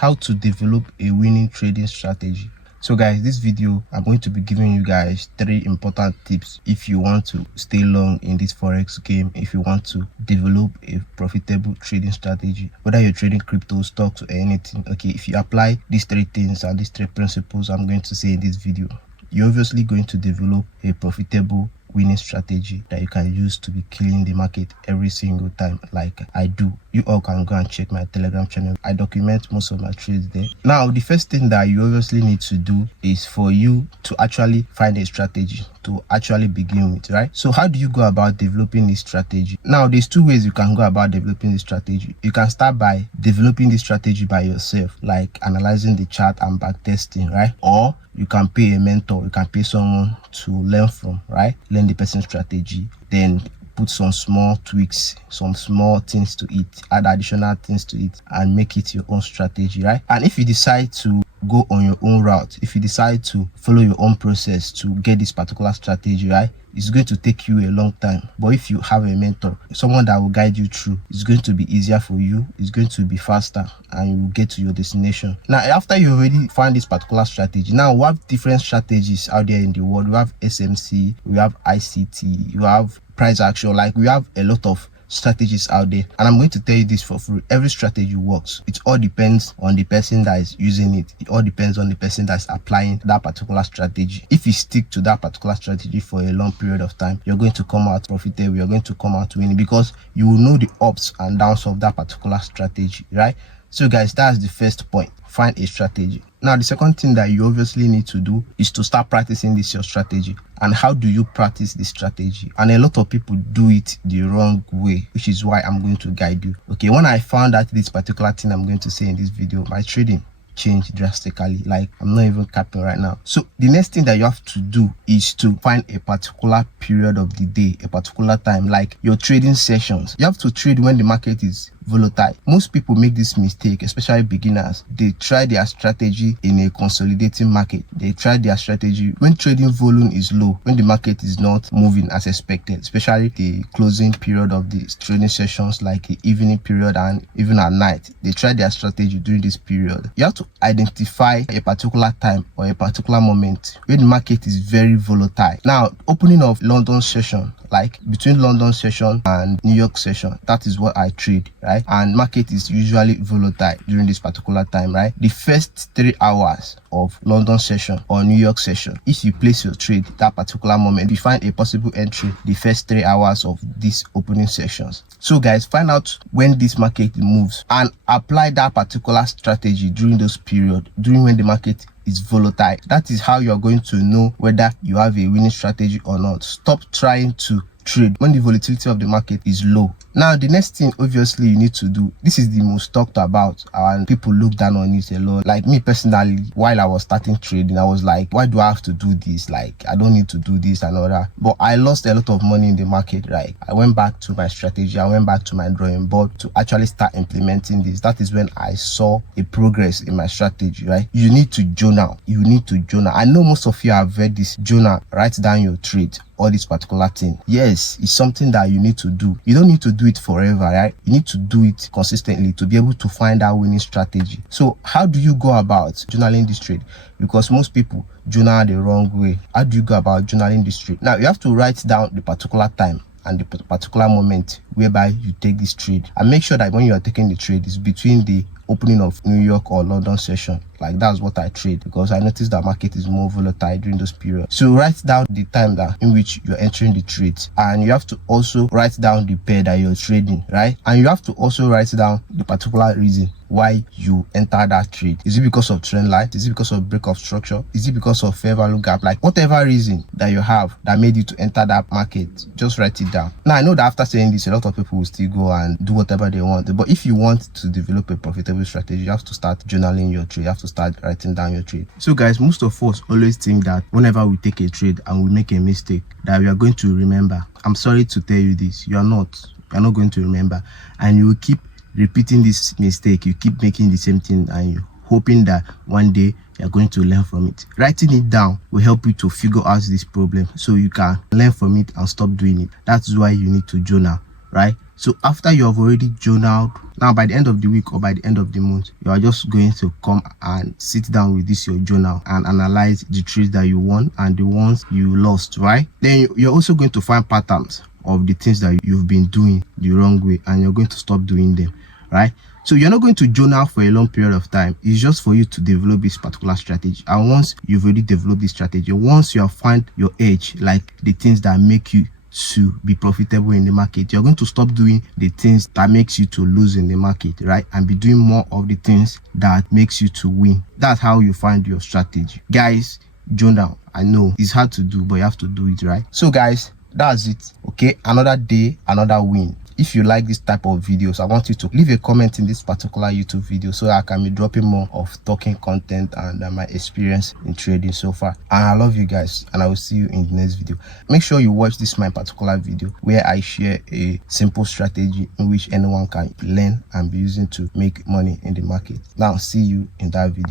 how to develop a winning trading strategy. So guys, this video I'm going to be giving you guys 3 important tips if you want to stay long in this forex game, if you want to develop a profitable trading strategy, whether you're trading crypto, stocks, or anything. Okay, if you apply these 3 things and these 3 principles I'm going to say in this video, you're obviously going to develop a profitable winning strategy that you can use to be killing the market every single time like I do. You all can go and check my Telegram channel. I document most of my trades there. Now, the first thing that you obviously need to do is for you to actually find a strategy to actually begin with, right? So how do you go about developing this strategy? Now, there's 2 ways you can go about developing this strategy. You can start by developing this strategy by yourself, like analyzing the chart and back testing, right? Or you can pay a mentor, you can pay someone to learn from, right? Learn the person's strategy, then put some small tweaks, some small things to it, add additional things to it, and make it your own strategy, right? And if you decide to go on your own route, if you decide to follow your own process to get this particular strategy, right, it's going to take you a long time. But if you have a mentor, someone that will guide you through, it's going to be easier for you, it's going to be faster, and you will get to your destination. Now, after you already find this particular strategy, now we have different strategies out there in the world. We have SMC, we have ICT, we have price action, like we have a lot of strategies out there, and I'm going to tell you this for free. Every strategy works. It all depends on the person that is using it. It all depends on the person that's applying that particular strategy. If you stick to that particular strategy for a long period of time, you're going to come out profitable, you're going to come out winning, because you will know the ups and downs of that particular strategy, right? So guys, that's the first point. Find a strategy. Now, the second thing that you obviously need to do is to start practicing this your strategy. And how do you practice this strategy? And a lot of people do it the wrong way, which is why I'm going to guide you. Okay, when I found out this particular thing I'm going to say in this video, my trading changed drastically. Like, I'm not even capping right now. So the next thing that you have to do is to find a particular period of the day, a particular time, like your trading sessions. You have to trade when the market is volatile. Most people make this mistake, especially beginners. They try their strategy in a consolidating market. They try their strategy when trading volume is low, when the market is not moving as expected, especially the closing period of the trading sessions, like the evening period and even at night. They try their strategy during this period. You have to identify a particular time or a particular moment when the market is very volatile. Now, opening of London session, like between London session and New York session, that is what I trade, right? And market is usually volatile during this particular time, right? The first 3 hours of London session or New York session, if you place your trade that particular moment, you find a possible entry the first 3 hours of these opening sessions. So guys, find out when this market moves and apply that particular strategy during those periods, during when the market is volatile. That is how you're going to know whether you have a winning strategy or not. Stop trying to trade when the volatility of the market is low. Now, the next thing obviously you need to do, this is the most talked about and people look down on it a lot. Like me personally, while I was starting trading, I was like, why do I have to do this? Like, I don't need to do this and all that. But I lost a lot of money in the market, right? I went back to my strategy, I went back to my drawing board to actually start implementing this. That is when I saw a progress in my strategy, right? You need to journal. You need to journal. I know most of you have read this journal. Write down your trade or this particular thing. Yes, it's something that you need to do. You don't need to do it forever, right? You need to do it consistently to be able to find that winning strategy. So how do you go about journaling this trade? Because most people journal the wrong way. How do you go about journaling this trade? Now, you have to write down the particular time and the particular moment whereby you take this trade, and make sure that when you are taking the trade is between the opening of New York or London session. Like, that's what I trade, because I noticed that market is more volatile during those periods. So write down the time that in which you're entering the trades, and you have to also write down the pair that you're trading, right? And you have to also write down the particular reason why you enter that trade. Is it because of trend line? Is it because of break of structure? Is it because of fair value gap? Like, whatever reason that you have that made you to enter that market, just write it down. Now, I know that after saying this, a lot of people will still go and do whatever they want, but if you want to develop a profitable strategy, you have to start journaling your trade. You have to start writing down your trade. So guys, most of us always think that whenever we take a trade and we make a mistake, that we are going to remember. I'm sorry to tell you this, you are not going to remember, and you will keep repeating this mistake. You keep making the same thing, and you hoping that one day you're going to learn from it. Writing it down will help you to figure out this problem so you can learn from it and stop doing it. That's why you need to journal, right? So after you have already journaled, now by the end of the week or by the end of the month, you are just going to come and sit down with this your journal and analyze the trades that you won and the ones you lost, right? Then you're also going to find patterns of the things that you've been doing the wrong way, and you're going to stop doing them, right? So you're not going to journal for a long period of time. It's just for you to develop this particular strategy. And once you've already developed this strategy, once you have found your edge, like the things that make you to be profitable in the market, you're going to stop doing the things that makes you to lose in the market, right? And be doing more of the things that makes you to win. That's how you find your strategy. Guys, journal. I know it's hard to do, but you have to do it, right? So guys, that's it. Okay, another day, another win. If you like this type of videos, I want you to leave a comment in this particular YouTube video so I can be dropping more of talking content and my experience in trading so far. And I love you guys, and I will see you in the next video. Make sure you watch this my particular video where I share a simple strategy in which anyone can learn and be using to make money in the market. Now see you in that video.